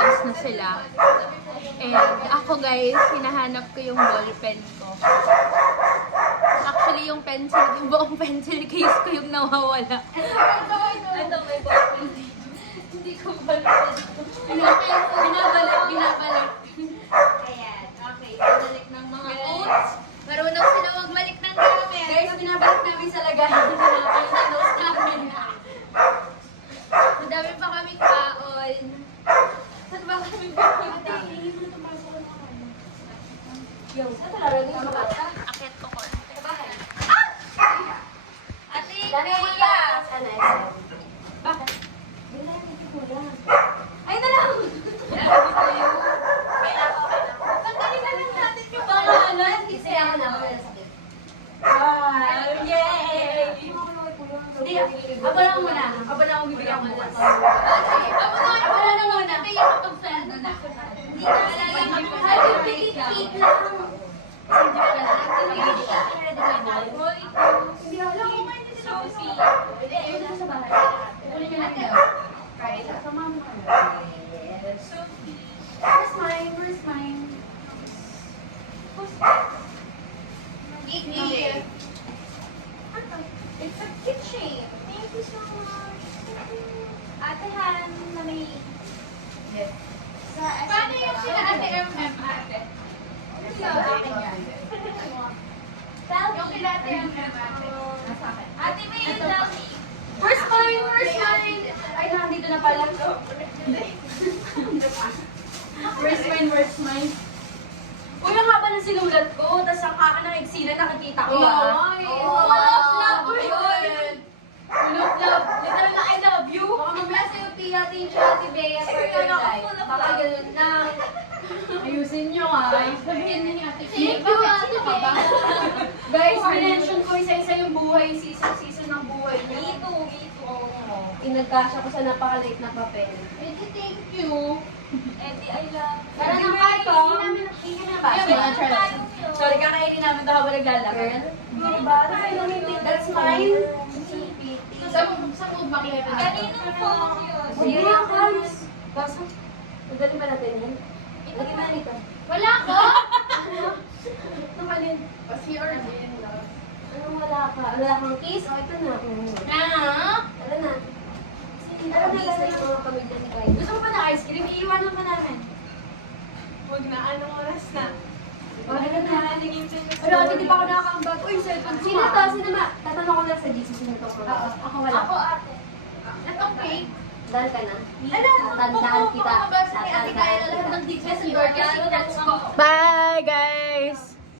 lumabas na sila. And ako guys, hinahanap ko yung ballpen ko. Actually, yung pencil, yung buong pencil case ko yung nawawala. Ito, may ballpen. Hindi ko ballpen. Binabalik. Ayan, okay. Balik ng mga oats. Marunong sila magbalik ng gamit. Guys, binabalik namin sa lagayan. Binabalik sa notes namin. Madami pa kaming kaon. Saan ba kami pupunta? Hindi mo na tumasok na kami. Yung, saan talaga rin yung makata? Akit ko ko. Bakit? Ate, Kaya! Bakit? Ay, na lang! Pagdaling na lang natin yung pangalan. Kasi ako na ako na sakit. Yay! Hindi, abo na muna. Abo na akong bibigyan mo. Abo na muna. Hindi yung pag-friend na. Hindi na alala kami kung saan yung tilit lang. Hindi ka na. Hindi ka. Hindi alam ko man yung Sophie. Hindi, ayun na sa bahay. Uli niya natin. Right? Sa mama ka na. Sophie. Where's mine? Where's mine? Eat me. It's a kitchen. Thank you so much. Ate Han, na may... Yes. Paano yung sila Ate MM, ate? Yung akin yan. Yung kila Ate MM, ate. Ate, may yun lang. Where's mine? Where's mine? Ay, nandito na pala. Where's mine? Where's mine? Uy, ang haba ng sinulat ko, tapos ang haka ng eksila nakikita ko. Love, literal na I love you. Baka mamaya sa'yo, Tia, Teacher, Ate Bea, for your life. Baka ganun na. Ayusin nyo sabihin na ni Ate Bea. Thank you, Ate Bea. Guys, minention ko isa-isa yung buhay, season ng buhay. Me too. Inagkasya ko sa napakaliit na papel. Eddie, thank you. Eddie, I love you. Tara na kayo. Hindi na ba? Sorry, kakainin namin ito habang naglalakad. That's mine. Sa mood makikita. Kaninong phone yun? Huwag mo ang cards. Basta, madali ba natin yan? Lagi na nito. Wala ko! Nakalin. Kasi origin. Anong wala ka? Wala kang kiss? O, ito na. Tara na. Tara na yung mga pamilya ni Kyle. Gusto mo ba na ice cream? Iiwanan pa namin. Huwag na. Anong oras na? Wala na. Pero hindi pa ako nakakambag. Uy, cellphone ko. Sino to? Sino ma? Tatanong ko lang sa GC. Sino to? Ako wala. Ako ate. Natong cake. Dahil ka na. Tandaan kita.